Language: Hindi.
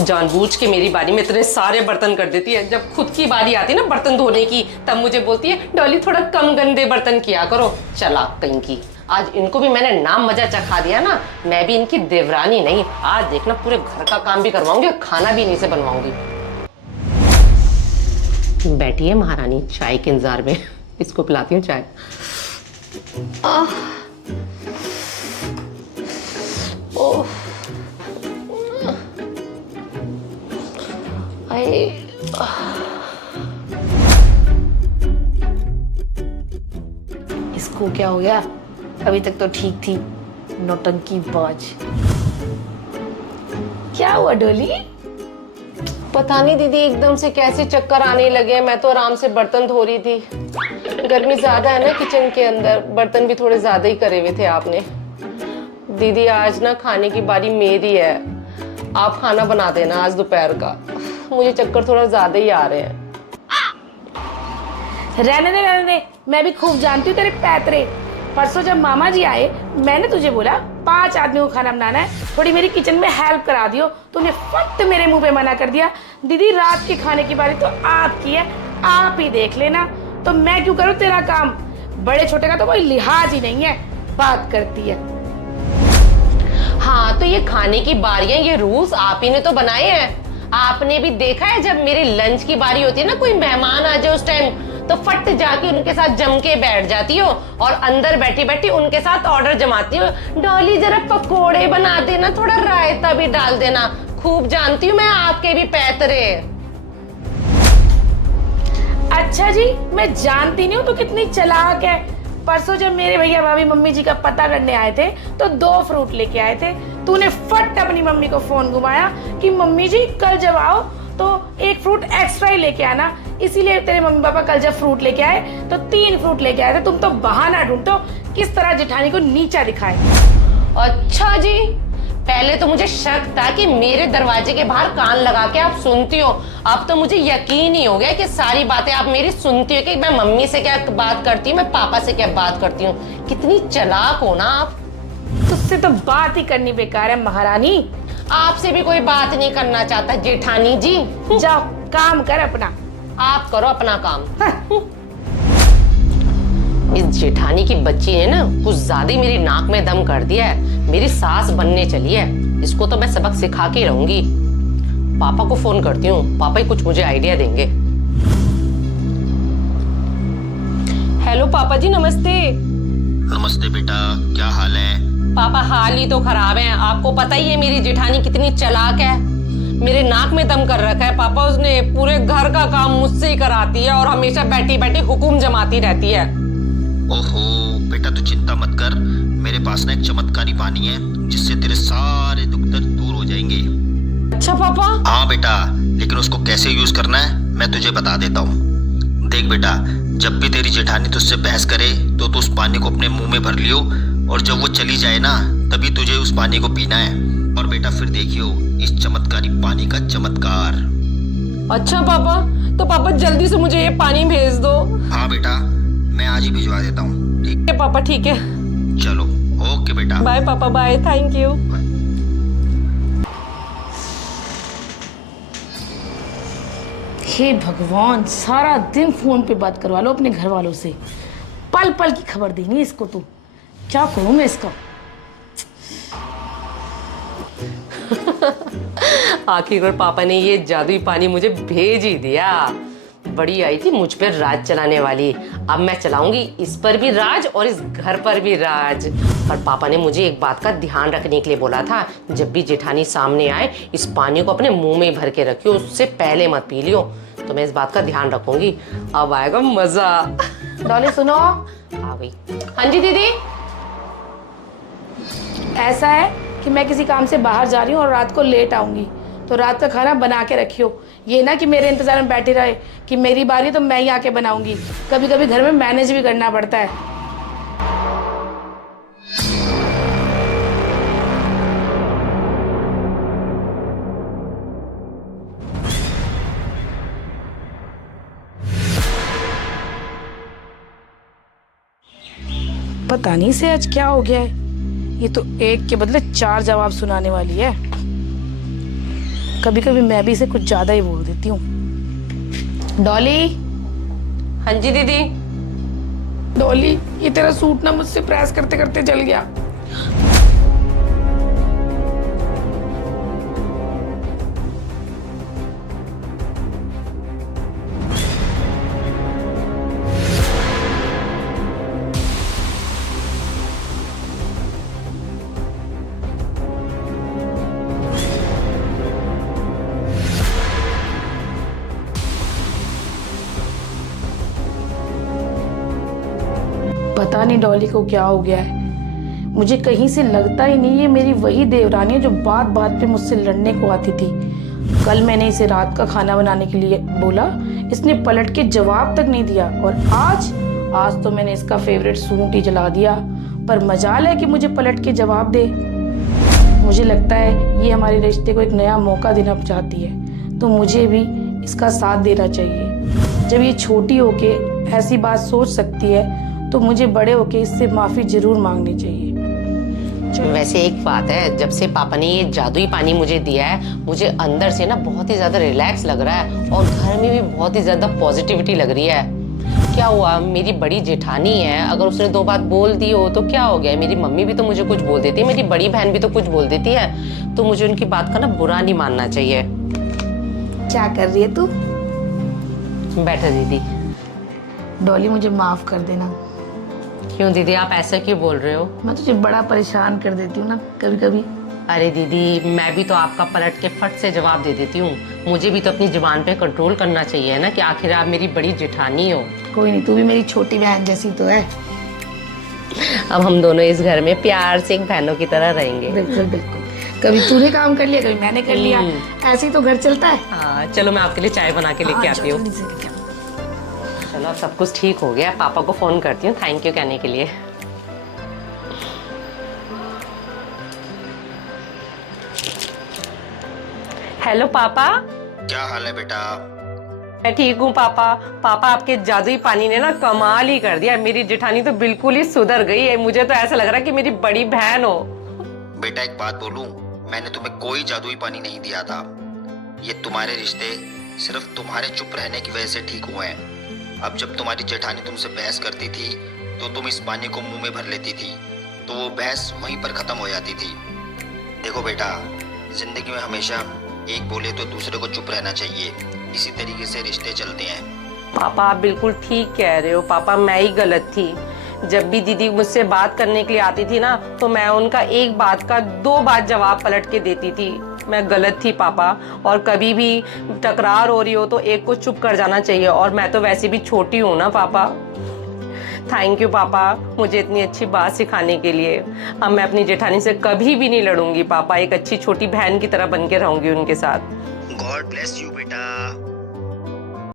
जानबूझ के मेरी बारी में इतने सारे बर्तन कर देती है। जब खुद की बारी आती है ना बर्तन धोने की, तब मुझे बोलती है डॉली थोड़ा कम गंदे बर्तन किया करो। चला कहीं की। आज इनको भी मैंने नाम मजा चखा दिया ना, मैं भी इनकी देवरानी नहीं, आज देखना पूरे घर का काम भी करवाऊंगी और खाना भी इन्हीं से बनवाऊंगी। बैठी है महारानी चाय के इंतजार में, इसको पिलाती हूँ चाय। ओह इसको क्या हो गया? अभी तक तो ठीक थी, नौटंकी बाज। क्या हुआ डोली? पता नहीं दीदी, एकदम से कैसे चक्कर आने लगे। मैं तो आराम से बर्तन धो रही थी। गर्मी ज्यादा है ना किचन के अंदर, बर्तन भी थोड़े ज्यादा ही करे हुए थे आपने। दीदी आज ना खाने की बारी मेरी है, आप खाना बना देना आज दोपहर का। मुझे चक्कर थोड़ा ज्यादा ही आ रहे हैं। रहने दे, मैं भी खूब जानती हूँ तेरे पैतरे। परसों जब मामा जी आए, मैंने तुझे बोला 5 आदमियों को खाना बनाना है, थोड़ी मेरी किचन में हेल्प करा दियो। तूने फट मेरे मुंह पे मना कर दिया। दीदी रात के खाने की बारी तो आपकी है, आप ही देख लेना। तो मैं क्यों करूँ तेरा काम? बड़े छोटे का तो कोई लिहाज ही नहीं है, बात करती है। हाँ तो ये खाने की बारियां, ये रूल्स आप ही ने तो बनाए हैं। आपने भी देखा है जब मेरी लंच की बारी होती है ना, कोई मेहमान आ जाए उस टाइम, तो फट जाके उनके साथ जम के बैठ जाती हो और अंदर बैठी बैठी उनके साथ ऑर्डर जमाती हो। डॉली जरा पकोड़े बना देना, थोड़ा रायता भी डाल देना। खूब जानती हूँ मैं आपके भी पैतरे। अच्छा जी, मैं जानती नहीं हूँ तू कितनी चालाक है। परसों जब मेरे भैया भाभी मम्मी जी का पता करने आए थे तो 2 फ्रूट लेके आए थे। तूने फट अपनी मम्मी को फोन घुमाया कि मम्मी जी कल जब आओ तो 1 फ्रूट एक्स्ट्रा ही लेके आना। इसीलिए तेरे मम्मी पापा कल जब फ्रूट लेके आए तो 3 फ्रूट लेके आए थे। तुम तो बहाना ढूंढते हो किस तरह जेठानी को नीचा दिखाए। अच्छा जी, पहले तो मुझे शक था कि मेरे दरवाजे के बाहर कान लगा के आप सुनती हो। अब तो मुझे यकीन ही हो गया कि सारी बातें आप मेरी सुनती हो, कि मैं मम्मी से क्या बात करती हूँ, मैं पापा से क्या बात करती हूँ। कितनी चालाक हो ना आप। तुझसे तो बात ही करनी बेकार है महारानी। आपसे भी कोई बात नहीं करना चाहता जेठानी जी। जाओ काम कर अपना। आप करो अपना काम। इस जेठानी की बच्ची ने ना कुछ ज्यादा ही मेरी नाक में दम कर दिया है। मेरी सास बनने चली है, इसको तो मैं सबक सिखा के रहूंगी। पापा को फोन करती हूँ, पापा ही कुछ मुझे आइडिया देंगे। हेलो पापा जी, नमस्ते। नमस्ते बेटा, क्या हाल है? पापा हाल ही तो खराब है। आपको पता ही है मेरी जेठानी कितनी चालाक है। मेरे नाक में दम कर रखा है पापा। उसने पूरे घर का काम मुझसे ही कराती है और हमेशा बैठी बैठी हुक्म जमाती रहती है। ओहो बेटा, तू चिंता मत कर, मेरे पास ना एक चमत्कारी पानी है जिससे तेरे सारे दुख दर्द दूर हो जाएंगे। अच्छा पापा? हाँ बेटा, लेकिन उसको कैसे यूज करना है मैं तुझे बता देता हूँ। देख बेटा, जब भी तेरी जेठानी तुझसे बहस करे तो तू उस पानी को अपने मुंह में भर लियो, और जब वो चली जाए ना तभी तुझे उस पानी को पीना है। और बेटा फिर देखियो इस चमत्कारी पानी का चमत्कार। अच्छा पापा, तो पापा जल्दी से मुझे ये पानी भेज दो। हाँ बेटा, मैं आज ही भिजवा देता हूँ। ठीक है पापा, ठीक है। चलो ओके बेटा। बाय पापा, बाय, थैंक यू। हे भगवान, सारा दिन फोन पे बात करवा लो अपने घर वालों से। पल पल की खबर देनी इसको। तो क्या करूं मैं इसका? आखिरकार पापा ने ये जादुई पानी मुझे भेज ही दिया। बड़ी आई थी मुझ पर राज चलाने वाली, अब मैं चलाऊंगी इस पर भी राज और इस घर पर भी राज। और पापा ने मुझे एक बात का ध्यान रखने के लिए बोला था, जब भी जेठानी सामने आए इस पानी को अपने मुंह में भर के रखियो, उससे पहले मत पी लियो। तो मैं इस बात का ध्यान रखूंगी, अब आएगा मजा। डॉली सुनो। आ गई। हाँ जी दीदी। ऐसा है कि मैं किसी काम से बाहर जा रही हूँ और रात को लेट आऊंगी, तो रात का खाना बना के रखियो। ये ना कि मेरे इंतजार में बैठी रहे कि मेरी बारी तो मैं ही आके बनाऊंगी। कभी कभी घर में मैनेज भी करना पड़ता है। पता नहीं से आज क्या हो गया है, ये तो एक के बदले 4 जवाब सुनाने वाली है। कभी कभी मैं भी इसे कुछ ज्यादा ही बोल देती हूँ। डॉली, हाँ जी दीदी। डॉली, ये तेरा सूट ना मुझसे प्रेस करते करते जल गया। पता नहीं डॉली को क्या हो गया है। मुझे कहीं से लगता ही नहीं ये मेरी वही देवरानी है जो बात बात पे मुझसे लड़ने को आती थी। कल मैंने इसे रात का खाना बनाने के लिए बोला, इसने पलट के जवाब तक नहीं दिया, और आज तो मैंने इसका फेवरेट सूट ही जला दिया। पर मजाल है कि मुझे पलट के जवाब दे। मुझे लगता है ये हमारे रिश्ते को एक नया मौका देना चाहती है, तो मुझे भी इसका साथ देना चाहिए। जब ये छोटी होके ऐसी बात सोच सकती है तो मुझे बड़े होके इससे माफी जरूर मांगनी चाहिए। वैसे एक बात है, जब से पापा ने ये जादुई पानी मुझे दिया है, मुझे अंदर से ना बहुत ही ज्यादा रिलैक्स लग रहा है और घर में भी बहुत ही ज्यादा पॉजिटिविटी लग रही है। क्या हुआ, मेरी बड़ी जेठानी है, अगर उसने 2 बात बोल दी हो तो क्या हो गया? मेरी मम्मी भी तो मुझे कुछ बोल देती है, मेरी बड़ी बहन भी तो कुछ बोल देती है, तो मुझे उनकी बात का ना बुरा नहीं मानना चाहिए। क्या कर रही है तू? बैठो दीदी। डॉली, मुझे माफ कर देना। क्यों दीदी, आप ऐसा क्यों बोल रहे हो? मैं तुझे बड़ा परेशान कर देती हूँ ना कभी कभी। अरे दीदी, मैं भी तो आपका पलट के फट से जवाब दे देती हूँ। मुझे भी तो अपनी जुबान पे कंट्रोल करना चाहिए ना, कि आखिर आप मेरी बड़ी जेठानी हो। कोई नहीं, तू भी मेरी छोटी बहन जैसी तो है। अब हम दोनों इस घर में प्यार से एक बहनों की तरह रहेंगे। बिल्कुल बिल्कुल। कभी तूने काम कर लिया, कभी मैंने कर लिया, ऐसे ही तो घर चलता है। हाँ चलो, मैं आपके लिए चाय बना के लेके आती हूँ। चलो, अब सब कुछ ठीक हो गया। पापा को फोन करती हूँ थैंक यू कहने के लिए। हेलो पापा। क्या हाल है बेटा? मैं ठीक हूँ पापा। पापा, आपके जादुई पानी ने ना कमाल ही कर दिया। मेरी जेठानी तो बिल्कुल ही सुधर गई है। मुझे तो ऐसा लग रहा है कि मेरी बड़ी बहन हो। बेटा एक बात बोलूं, मैंने तुम्हें कोई जादुई पानी नहीं दिया था। ये तुम्हारे रिश्ते सिर्फ तुम्हारे चुप रहने की वजह से ठीक हुए हैं। अब जब तुम्हारी जेठानी तुमसे बहस करती थी तो तुम इस पानी को मुंह में भर लेती थी, तो वो बहस वहीं पर खत्म हो जाती थी। देखो बेटा, जिंदगी में हमेशा एक बोले तो दूसरे को चुप रहना चाहिए। इसी तरीके से रिश्ते चलते हैं। पापा, आप बिल्कुल ठीक कह रहे हो। पापा, मैं ही गलत थी। जब भी दीदी मुझसे बात करने के लिए आती थी ना, तो मैं उनका एक बात का 2 बात जवाब पलट के देती थी। मैं गलत थी पापा। और कभी भी टकरार हो रही हो तो एक को चुप कर जाना चाहिए, और मैं तो वैसे भी छोटी हूँ ना पापा। थैंक यू पापा, मुझे इतनी अच्छी बात सिखाने के लिए। अब मैं अपनी जेठानी से कभी भी नहीं लड़ूंगी पापा। एक अच्छी छोटी बहन की तरह बन के रहूंगी उनके साथ। गॉड ब्लेस यू बेटा।